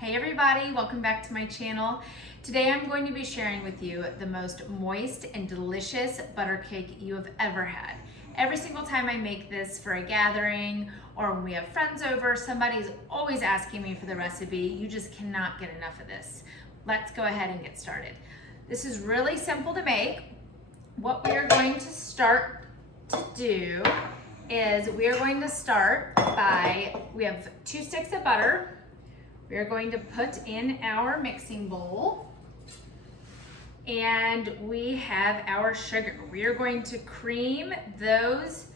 Hey everybody, welcome back to my channel. Today I'm going to be sharing with you the most moist and delicious butter cake you have ever had. Every single time I make this for a gathering or when we have friends over, somebody's always asking me for the recipe. You just cannot get enough of this. Let's go ahead and get started. This is really simple to make. What we are going to start to do is we are going to start by, we have 2 sticks of butter. We are going to put in our mixing bowl, and we have our sugar. We are going to cream those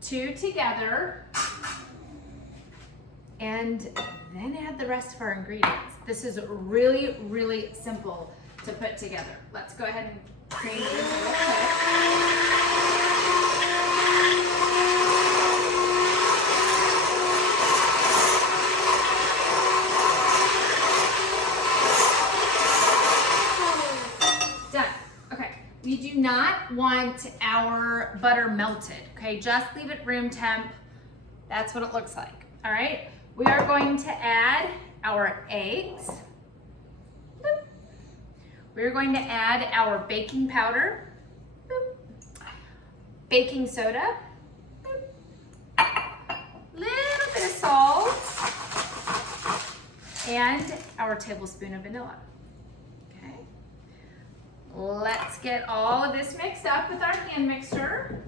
two together and then add the rest of our ingredients. This is really, really simple to put together. Let's go ahead and cream these real quick. We do not want our butter melted, okay? Just leave it room temp. That's what it looks like, all right? We are going to add our eggs. We're going to add our baking powder, baking soda, little bit of salt, and our tablespoon of vanilla. Let's get all of this mixed up with our hand mixer.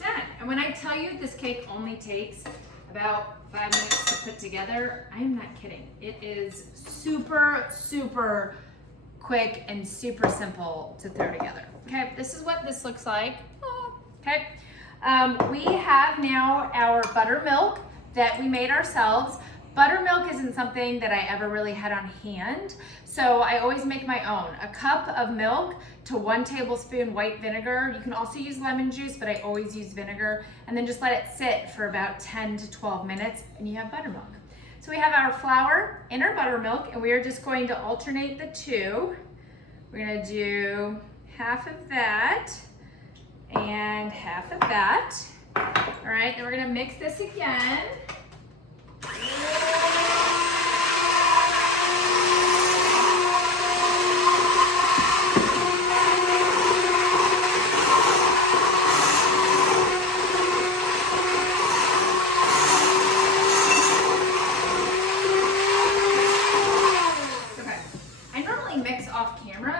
Done. And when I tell you this cake only takes about 5 minutes to put together, I am not kidding. It is super, super quick and super simple to throw together. Okay, this is what this looks like. Okay, we have now our buttermilk that we made ourselves. Buttermilk isn't something that I ever really had on hand, so I always make my own. A cup of milk to 1 tablespoon white vinegar. You can also use lemon juice, but I always use vinegar, and then just let it sit for about 10 to 12 minutes and you have buttermilk. So we have our flour and our buttermilk, and we are just going to alternate the two. We're gonna do half of that and half of that. All right, then we're gonna mix this again.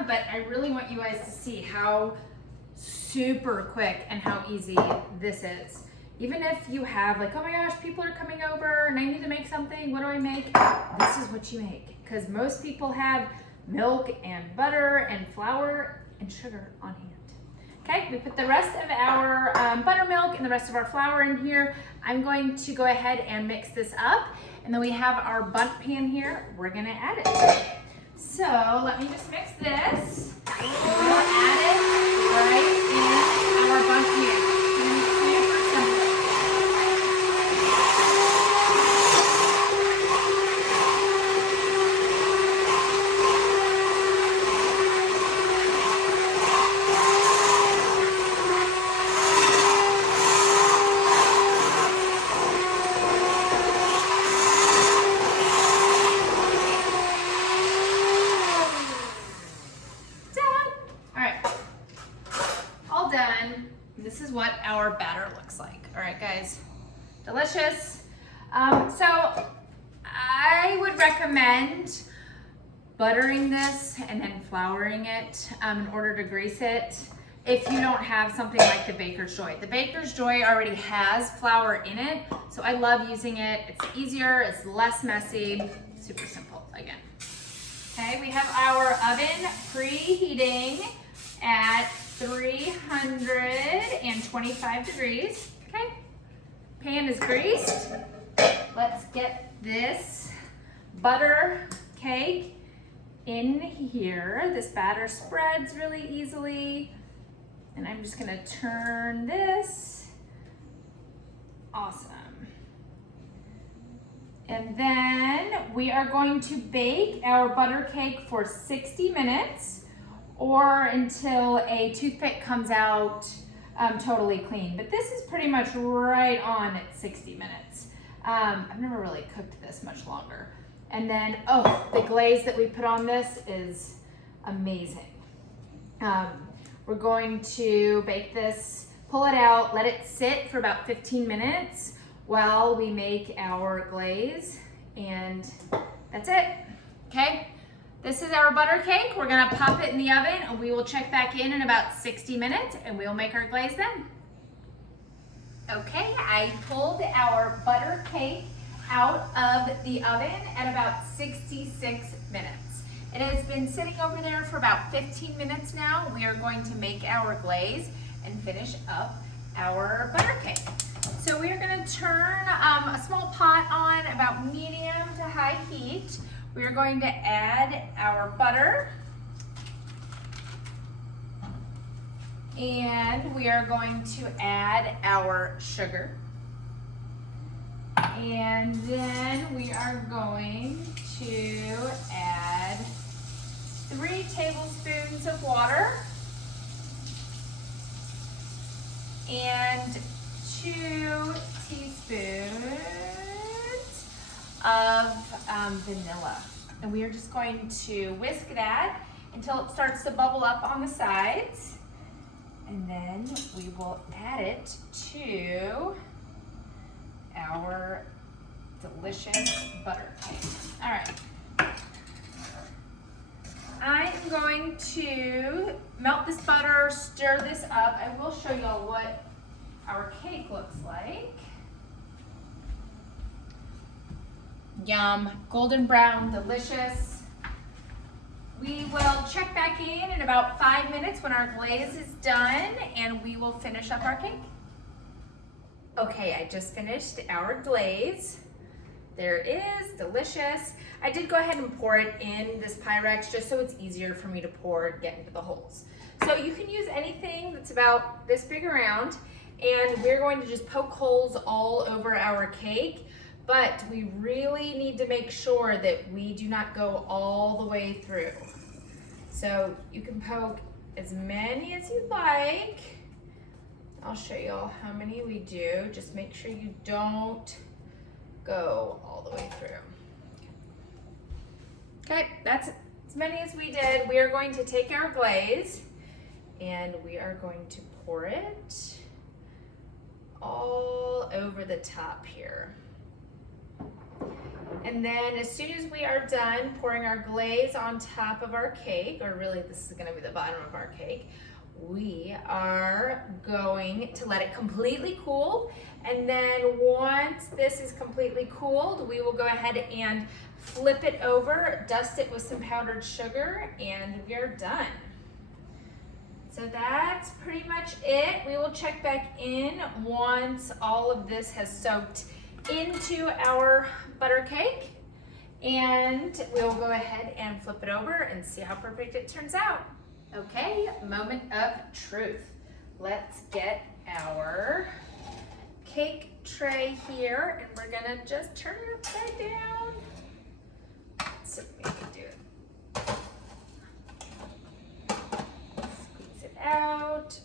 But I really want you guys to see how super quick and how easy this is. Even if you have like, oh my gosh, people are coming over and I need to make something, what do I make? This is what you make, because most people have milk and butter and flour and sugar on hand. Okay, we put the rest of our buttermilk and the rest of our flour in here. I'm going to go ahead and mix this up, and then we have our bunt pan here. We're gonna add it. So let me just mix this. We'll add it right in our bunt pan. Super simple. This is what our batter looks like. All right, guys, delicious. So I would recommend buttering this and then flouring it in order to grease it if you don't have something like the Baker's Joy. The Baker's Joy already has flour in it, so I love using it. It's easier, it's less messy, super simple again. Okay, we have our oven preheating at 325 degrees. Okay, pan is greased. Let's get this butter cake in here. This batter spreads really easily. And I'm just gonna turn this. Awesome. And then we are going to bake our butter cake for 60 minutes or until a toothpick comes out totally clean. But this is pretty much right on at 60 minutes. I've never really cooked this much longer. And then, oh, the glaze that we put on this is amazing. We're going to bake this, pull it out, let it sit for about 15 minutes while we make our glaze, and that's it, okay? This is our butter cake. We're gonna pop it in the oven and we will check back in about 60 minutes and we'll make our glaze then. Okay, I pulled our butter cake out of the oven at about 66 minutes. It has been sitting over there for about 15 minutes now. We are going to make our glaze and finish up our butter cake. So we are going to turn a small pot on about medium to high heat. We are going to add our butter. And we are going to add our sugar. And then we are going to add 3 tablespoons of water and 2 teaspoons of vanilla. And we are just going to whisk that until it starts to bubble up on the sides. And then we will add it to our delicious butter cake. All right. I am going to melt this butter, stir this up. I will show y'all what our cake looks like. Yum, golden brown, delicious. We will check back in about 5 minutes when our glaze is done and we will finish up our cake. Okay, I just finished our glaze. There it is, delicious. I did go ahead and pour it in this Pyrex just so it's easier for me to pour and get into the holes. So you can use anything that's about this big around, and we're going to just poke holes all over our cake, but we really need to make sure that we do not go all the way through. So you can poke as many as you like. I'll show y'all how many we do. Just make sure you don't go all the way through. Okay, that's as many as we did. We are going to take our glaze and we are going to pour it all over the top here. And then as soon as we are done pouring our glaze on top of our cake, or really this is gonna be the bottom of our cake, we are going to let it completely cool. And then once this is completely cooled, we will go ahead and flip it over, dust it with some powdered sugar, and we're done. So that's pretty much it. We will check back in once all of this has soaked into our butter cake, and we'll go ahead and flip it over and see how perfect it turns out. Okay, moment of truth. Let's get our cake tray here, and we're gonna just turn it upside down. So we can do it. Squeeze it out.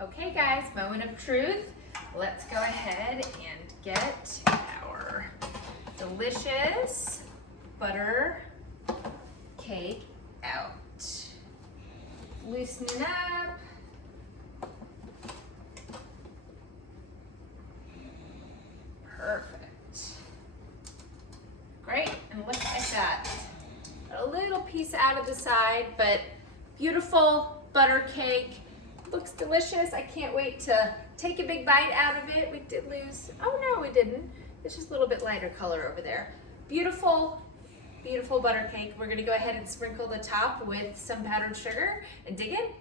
Okay guys, moment of truth. Let's go ahead and get our delicious butter cake out. Loosen it up. Perfect. Great, and look at that. A little piece out of the side, but beautiful butter cake. Looks delicious. I can't wait to take a big bite out of it. We did lose, oh no, we didn't. It's just a little bit lighter color over there. Beautiful, beautiful butter cake. We're gonna go ahead and sprinkle the top with some powdered sugar and dig in.